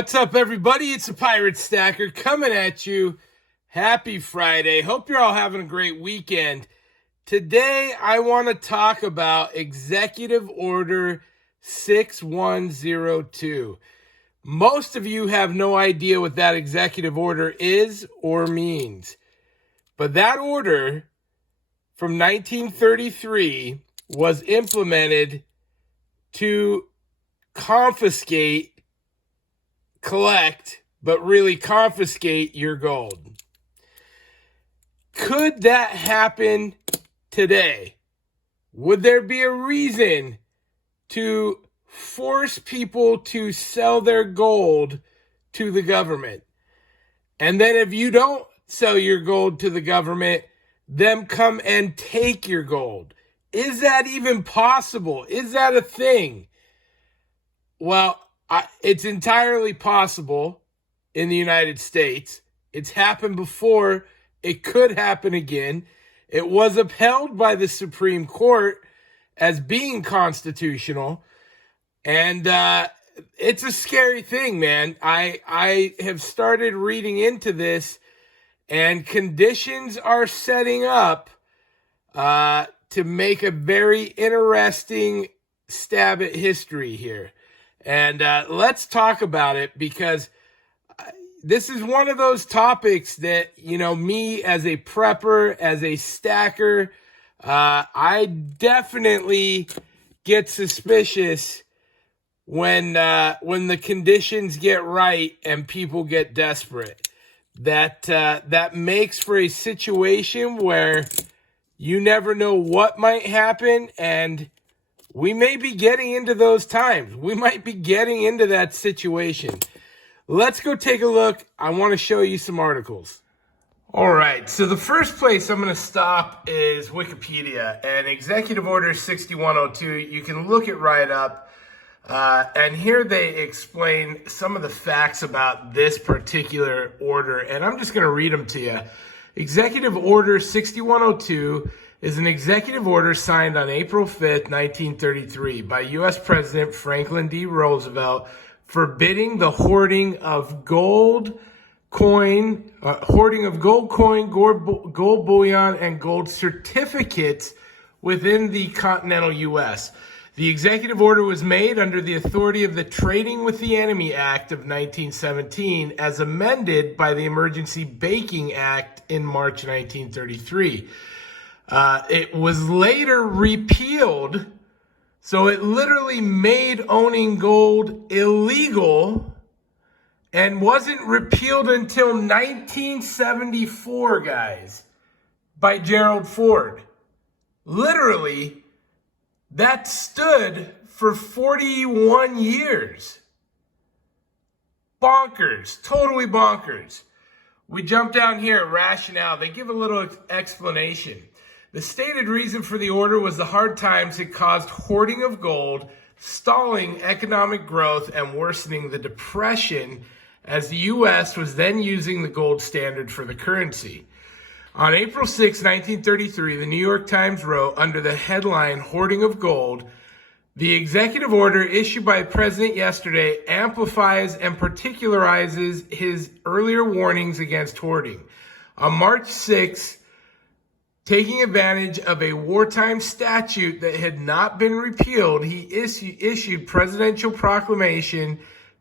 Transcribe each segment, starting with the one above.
What's up, everybody? It's the Pirate Stacker coming at you. Happy Friday. Hope you're all having a great weekend. Today, I want to talk about Executive Order 6102. Most of you have no idea what that executive order is or means. But that order from 1933 was implemented to collect, but really confiscate your gold. Could that happen today? Would there be a reason to force people to sell their gold to the government? And then if you don't sell your gold to the government, them come and take your gold. Is that even possible? Is that a thing? Well, it's entirely possible in the United States. It's happened before. It could happen again. It was upheld by the Supreme Court as being constitutional. And it's a scary thing, man. I have started reading into this, and conditions are setting up to make a very interesting stab at history here. And let's talk about it, because this is one of those topics that, me as a prepper, as a stacker, I definitely get suspicious when the conditions get right and people get desperate. That makes for a situation where you never know what might happen, and we may be getting into those times. We might be getting into that situation. Let's go take a look. I want to show you some articles. All right, so the first place I'm going to stop is Wikipedia, and Executive Order 6102. You can look it right up, and here they explain some of the facts about this particular order, and I'm just going to read them to you. Executive Order 6102 is an executive order signed on April 5th, 1933 by U.S. President Franklin D. Roosevelt forbidding the hoarding of gold coin, gold bullion, and gold certificates within the continental U.S. The executive order was made under the authority of the Trading with the Enemy Act of 1917 as amended by the Emergency Banking Act in March 1933. It was later repealed, so it literally made owning gold illegal, and wasn't repealed until 1974, guys, by Gerald Ford. Literally, that stood for 41 years. Bonkers, totally bonkers. We jump down here at rationale. They give a little explanation. The stated reason for the order was the hard times it caused hoarding of gold, stalling economic growth, and worsening the Depression, as the U.S. was then using the gold standard for the currency. On April 6, 1933, the New York Times wrote, under the headline, Hoarding of Gold, the executive order issued by the president yesterday amplifies and particularizes his earlier warnings against hoarding. On March 6, taking advantage of a wartime statute that had not been repealed, he issued Presidential Proclamation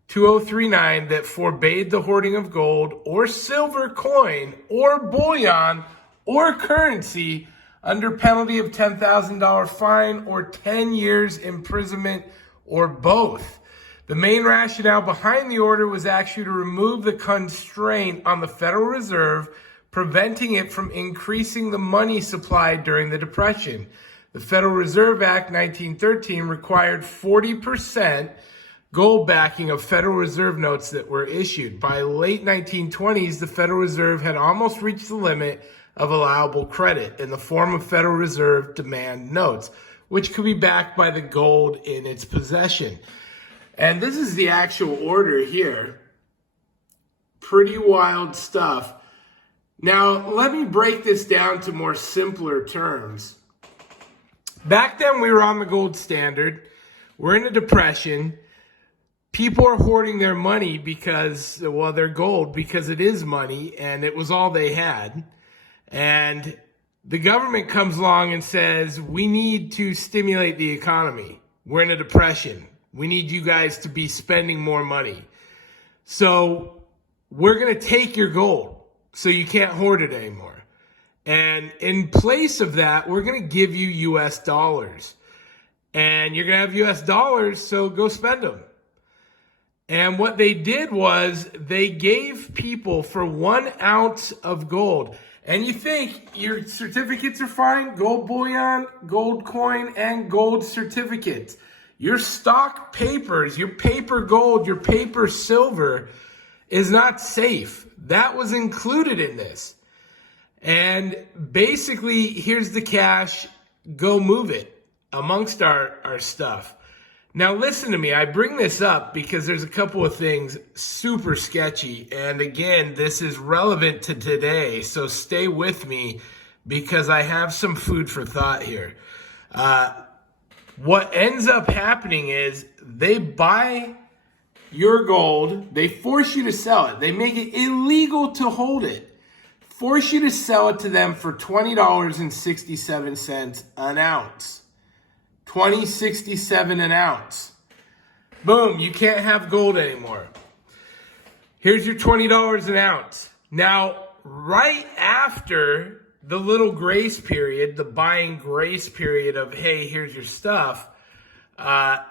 2039 that forbade the hoarding of gold or silver coin or bullion or currency under penalty of $10,000 fine or 10 years imprisonment or both. The main rationale behind the order was actually to remove the constraint on the Federal Reserve, preventing it from increasing the money supply during the Depression. The Federal Reserve Act 1913 required 40% gold backing of Federal Reserve notes that were issued. By late 1920s, the Federal Reserve had almost reached the limit of allowable credit in the form of Federal Reserve demand notes, which could be backed by the gold in its possession. And this is the actual order here. Pretty wild stuff. Now, let me break this down to more simpler terms. Back then, we were on the gold standard. We're in a depression. people are hoarding their money because, well, their gold, because it is money and it was all they had. And the government comes along and says, we need to stimulate the economy. We're in a depression. We need you guys to be spending more money. So we're going to take your gold so you can't hoard it anymore. And in place of that, we're going to give you US dollars. And you're going to have US dollars, so go spend them. And what they did was they gave people for 1 ounce of gold. And you think your certificates are fine, gold bullion, gold coin, and gold certificates. Your stock papers, your paper gold, your paper silver is not safe. That was included in this. And basically, here's the cash, go move it amongst our stuff. Now listen to me, I bring this up because there's a couple of things super sketchy. And again, this is relevant to today, so stay with me because I have some food for thought here. What ends up happening is they buy your gold, they force you to sell it. They make it illegal to hold it. Force you to sell it to them for $20.67 an ounce. $20.67 an ounce. Boom, you can't have gold anymore. Here's your $20 an ounce. Now, right after the little grace period, the buying grace period of, hey, here's your stuff,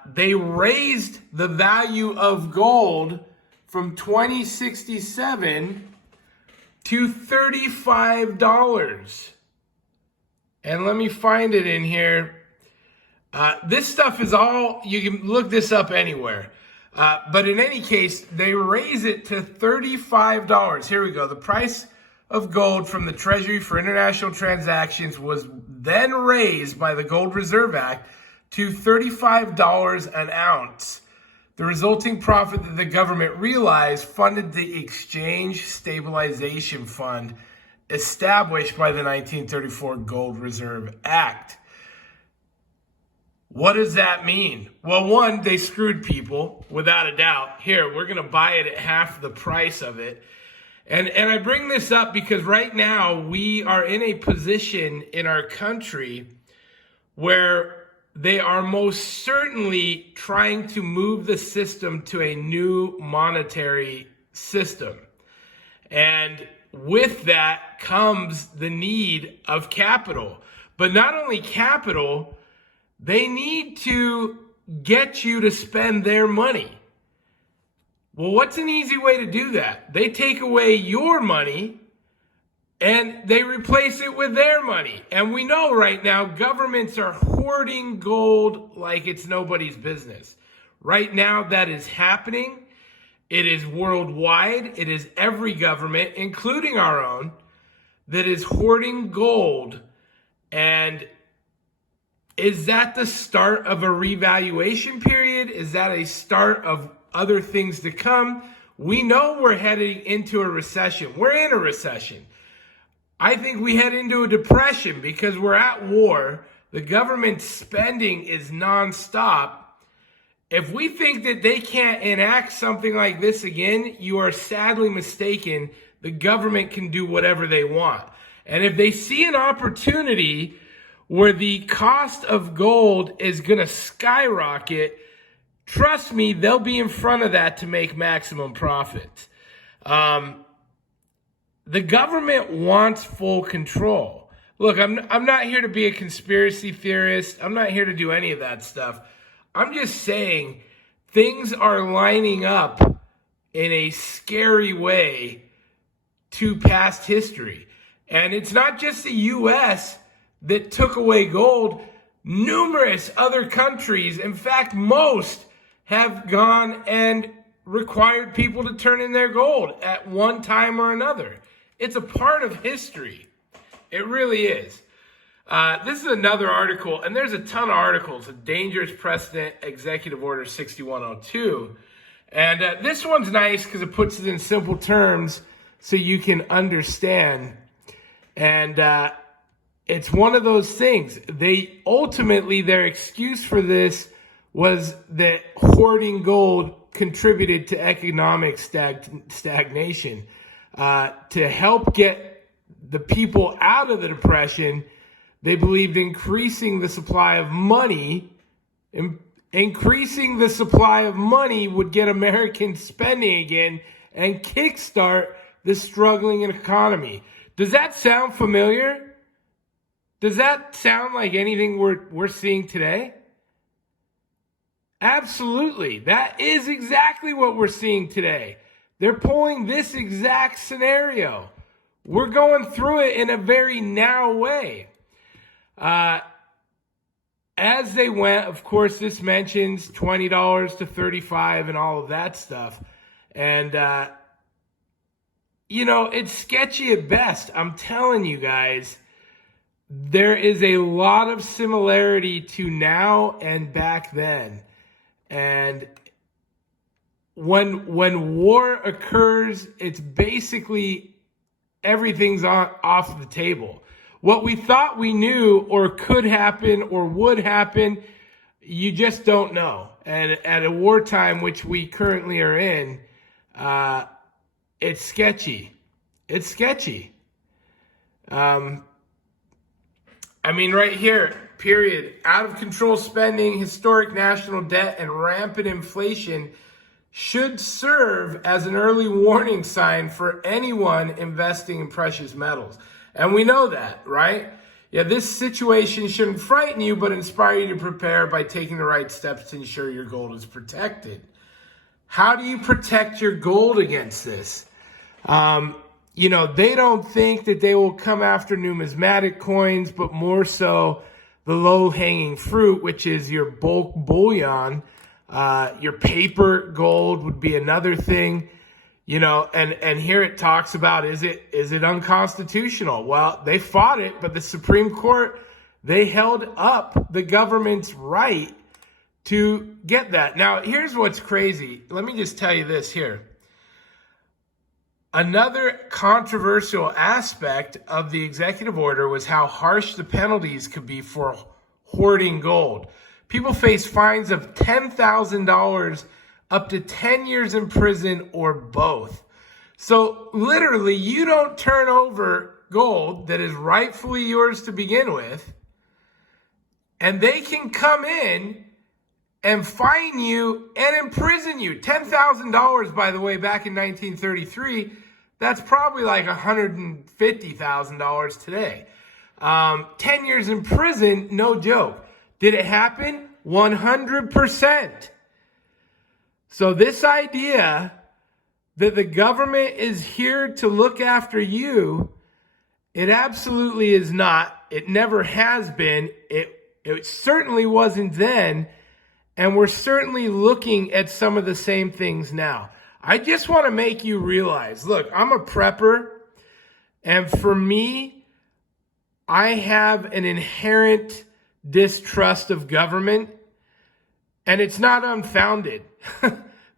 they raised the value of gold from $20.67 to $35. And let me find it in here. This stuff is all, you can look this up anywhere. But in any case, they raise it to $35. Here we go. The price of gold from the Treasury for international transactions was then raised by the Gold Reserve Act to $35 an ounce. The resulting profit that the government realized funded the Exchange Stabilization Fund established by the 1934 Gold Reserve Act. What does that mean? Well, one, they screwed people, without a doubt. Here, we're going to buy it at half the price of it. And I bring this up because right now we are in a position in our country where they are most certainly trying to move the system to a new monetary system. And with that comes the need of capital. But not only capital, they need to get you to spend their money. Well, what's an easy way to do that? They take away your money and they replace it with their money. And we know right now governments are hoarding gold like it's nobody's business. Right now that is happening. It is worldwide. It is every government, including our own, that is hoarding gold. And is that the start of a revaluation period? Is that a start of other things to come? We know we're heading into a recession. We're in a recession. I think we head into a depression because we're at war. The government spending is nonstop. If we think that they can't enact something like this again, you are sadly mistaken. The government can do whatever they want. And if they see an opportunity where the cost of gold is going to skyrocket, trust me, they'll be in front of that to make maximum profits. The government wants full control. Look, I'm not here to be a conspiracy theorist. I'm not here to do any of that stuff. I'm just saying things are lining up in a scary way to past history. And it's not just the U.S. that took away gold. Numerous other countries, in fact, most, have gone and required people to turn in their gold at one time or another. It's a part of history. It really is. This is another article, and there's a ton of articles, a dangerous precedent, Executive Order 6102. And this one's nice because it puts it in simple terms so you can understand. And it's one of those things. They ultimately, their excuse for this was that hoarding gold contributed to economic stagnation. To help get the people out of the Depression, they believed increasing the supply of money would get Americans spending again and kickstart the struggling economy. Does that sound familiar? Does that sound like anything we're seeing today? Absolutely. That is exactly what we're seeing today. They're pulling this exact scenario. We're going through it in a very now way. As they went, of course, this mentions $20 to $35 and all of that stuff. And, it's sketchy at best. I'm telling you guys, there is a lot of similarity to now and back then. And when war occurs, it's basically everything's off the table. What we thought we knew or could happen or would happen, you just don't know. And at a wartime, which we currently are in, it's sketchy. It's sketchy. Right here, period. Out of control spending, historic national debt, and rampant inflation should serve as an early warning sign for anyone investing in precious metals. And we know that, right? Yeah, this situation shouldn't frighten you, but inspire you to prepare by taking the right steps to ensure your gold is protected. How do you protect your gold against this? They don't think that they will come after numismatic coins, but more so the low-hanging fruit, which is your bulk bullion. Your paper gold would be another thing. And here it talks about, is it unconstitutional? Well, they fought it, but the Supreme Court, they held up the government's right to get that. Now, here's what's crazy. Let me just tell you this here. Another controversial aspect of the executive order was how harsh the penalties could be for hoarding gold. People face fines of $10,000 up to 10 years in prison or both. So literally, you don't turn over gold that is rightfully yours to begin with, and they can come in and fine you and imprison you. $10,000, by the way, back in 1933, that's probably like $150,000 today. 10 years in prison, no joke. Did it happen? 100%. So this idea that the government is here to look after you, it absolutely is not. It never has been. It certainly wasn't then. And we're certainly looking at some of the same things now. I just want to make you realize, look, I'm a prepper. And for me, I have an inherent distrust of government. And it's not unfounded.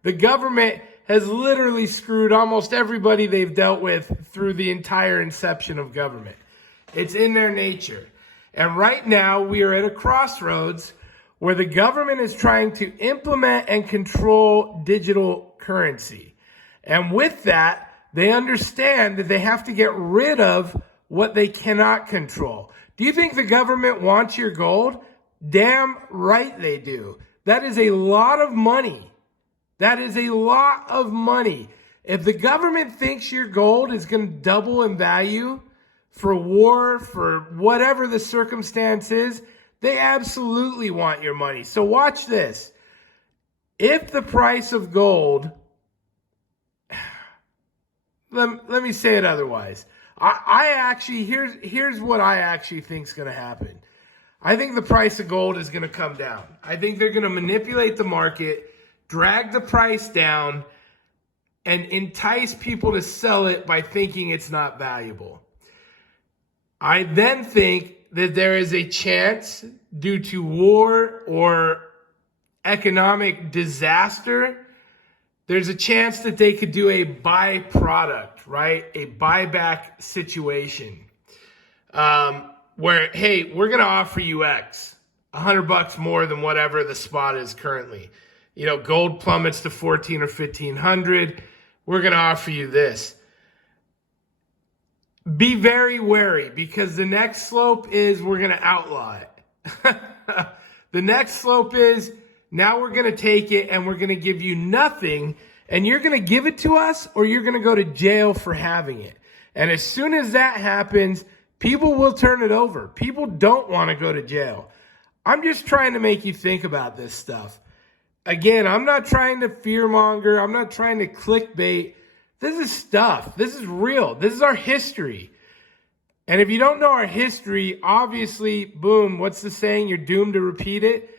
The government has literally screwed almost everybody they've dealt with through the entire inception of government. It's in their nature. And right now, we are at a crossroads where the government is trying to implement and control digital currency. And with that, they understand that they have to get rid of what they cannot control. Do you think the government wants your gold? Damn right they do. That is a lot of money. That is a lot of money. If the government thinks your gold is going to double in value for war, for whatever the circumstance is, they absolutely want your money. So watch this. If the price of gold, let me say it otherwise. Here's what I actually think is going to happen. I think the price of gold is going to come down. I think they're going to manipulate the market, drag the price down, and entice people to sell it by thinking it's not valuable. I then think that there is a chance, due to war or economic disaster, there's a chance that they could do a byproduct, right? A buyback situation. Where, hey, we're going to offer you X, $100 more than whatever the spot is currently. gold plummets to 14 or 1500, we're going to offer you this. Be very wary, because the next slope is we're going to outlaw it. The next slope is now we're going to take it and we're going to give you nothing, and you're going to give it to us or you're going to go to jail for having it. And as soon as that happens, people will turn it over. People don't want to go to jail. I'm just trying to make you think about this stuff. Again, I'm not trying to fearmonger. I'm not trying to clickbait. This is stuff. This is real. This is our history. And if you don't know our history, obviously, boom, what's the saying? You're doomed to repeat it.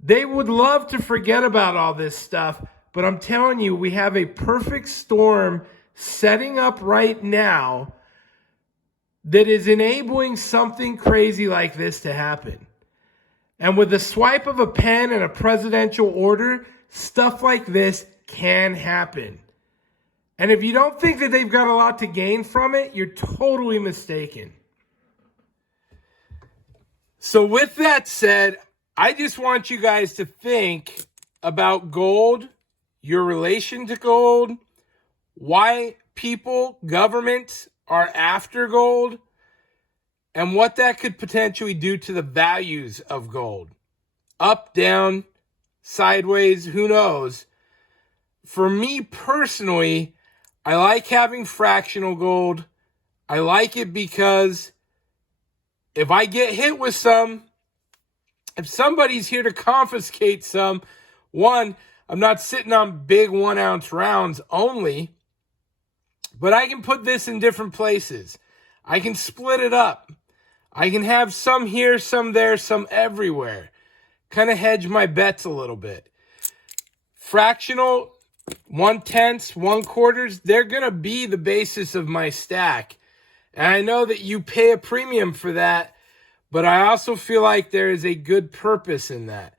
They would love to forget about all this stuff, but I'm telling you, we have a perfect storm setting up right now that is enabling something crazy like this to happen. And with the swipe of a pen and a presidential order, stuff like this can happen. And if you don't think that they've got a lot to gain from it, you're totally mistaken. So with that said, I just want you guys to think about gold, your relation to gold, why people, governments are after gold, and what that could potentially do to the values of gold. Up, down, sideways, who knows? For me personally, I like having fractional gold. I like it because if I get hit with some, if somebody's here to confiscate some, one, I'm not sitting on big 1 ounce rounds only, but I can put this in different places. I can split it up. I can have some here, some there, some everywhere. Kind of hedge my bets a little bit. Fractional, 1/10, 1/4, they're going to be the basis of my stack. And I know that you pay a premium for that, but I also feel like there is a good purpose in that.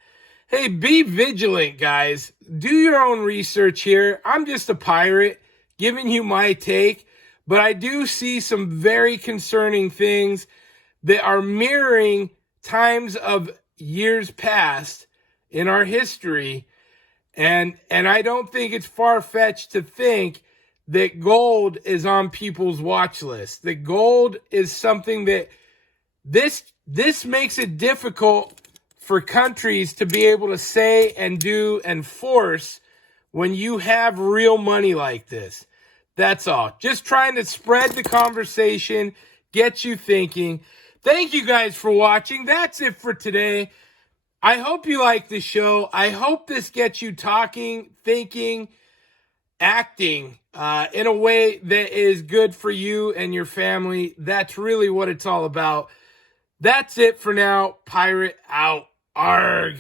Hey, be vigilant, guys. Do your own research here. I'm just a pirate giving you my take, but I do see some very concerning things that are mirroring times of years past in our history. And I don't think it's far-fetched to think that gold is on people's watch list. That gold is something that this makes it difficult for countries to be able to say and do and force when you have real money like this. That's all. Just trying to spread the conversation, get you thinking. Thank you guys for watching. That's it for today. I hope you like the show. I hope this gets you talking, thinking, acting in a way that is good for you and your family. That's really what it's all about. That's it for now. Pirate out. Arg.